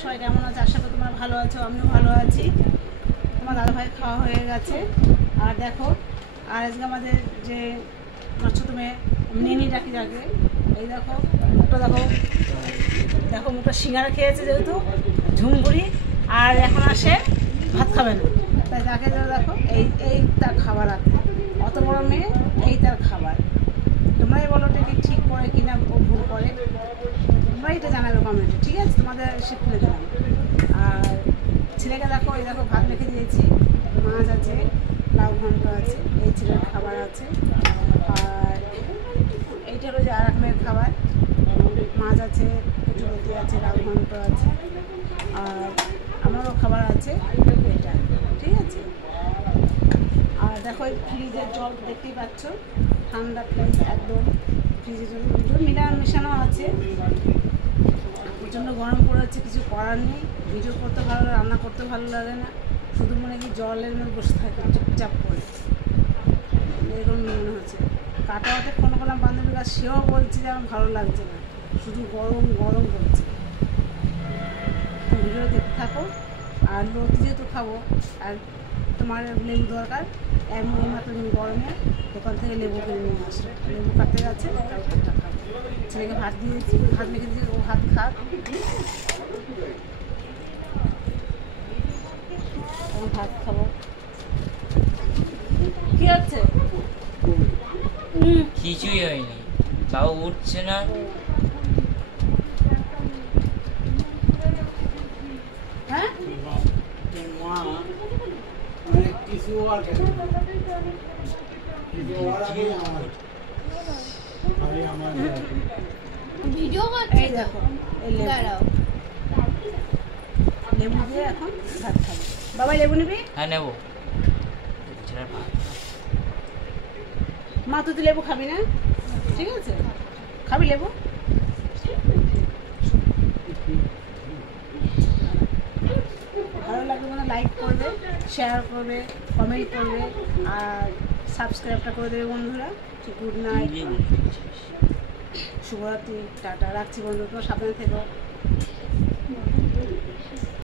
সবাই কেমন আছো? আশা করি তোমরা ভালো আছো, আমিও ভালো আছি। তোমার দাদাভাই খাওয়া হয়ে গেছে। আর দেখো, আর আজকে আমাদের যে আমার ছোটো মেয়ে নিনি ডাকি যাকে, এই দেখো মুখটা দেখো, দেখো মুখটা সিঙ্গারা খেয়েছে যেহেতু ঝুমঘুরি, আর এখন আসে ভাত খাবে না, তাই যাকে দেখো এই তার খাবার আছে। অত বড় মেয়ে, এই তার খাবার। তোমরাই বলো এটা ঠিক করে কিনা ভুল করে, তোমরা এটা জানাবে কমেন্টে, ঠিক আছে? তোমাদের শিখলে দিলাম। আর ছেলেকে দেখো, এই দেখো ভাত মেখে দিয়েছি, মাছ আছে, লাউ ঘন্ট আছে, এই ছেলের খাবার আছে। আর এইটা হলো যে আর এক মেয়ের খাবার, মাছ আছে, পেটু রুটি আছে, লাউ ঘন্ট আছে, আর আমারও খাবার আছে এটা, ঠিক আছে? আর দেখো এই ফ্রিজের জল দেখতেই পাচ্ছ, ঠান্ডা ফ্রিজ একদম, ফ্রিজের জল মেশানো আছে। প্রচণ্ড গরম পড়েছে, কিছু করার নেই। ভিডিও করতে ভালো লাগে, রান্না করতে ভালো লাগে না, শুধু মনে কি জলের মধ্যে বসে থাকে চুপচাপ করে, এরকম মনে হচ্ছে। কাটাতে ফোন করলাম বান্ধবীর কাছে, সেও বলছে যে আমার ভালো লাগছে না, শুধু গরম গরম করছে। ভিডিও দেখতে থাকো। আর লতি যেহেতু খাবো, আর তোমার লেবু দরকার, এমনি মাত্র গরমে দোকান থেকে লেবু কিনে নিয়ে আসলো, লেবু কাটতে যাচ্ছে, ছেলেকে ভাত দিয়েছি, ভাত মেখে দিয়েছি, ও ভাত খাক, ভাত খাবো। কি হচ্ছে? কিছুই হয়নি, তাও উঠছে না। হ্যাঁ ভিডিও করছি, এই দেখো, এই লেবু দিয়ে এখন ভাত খাবো। বাবা লেবু নিবি? হ্যাঁ নেবো। মা তুই তো লেবু খাবি না, ঠিক আছে? খাবি লেবু? ভালো লাগলে মানে লাইক করবে, শেয়ার করবে, কমেন্ট করবে, আর সাবস্ক্রাইবটা করে দেবে বন্ধুরা। গুড নাইট, শুভরাত্রি, টাটা, রাখছি বন্ধু, তোমার সাবধানে থেকো।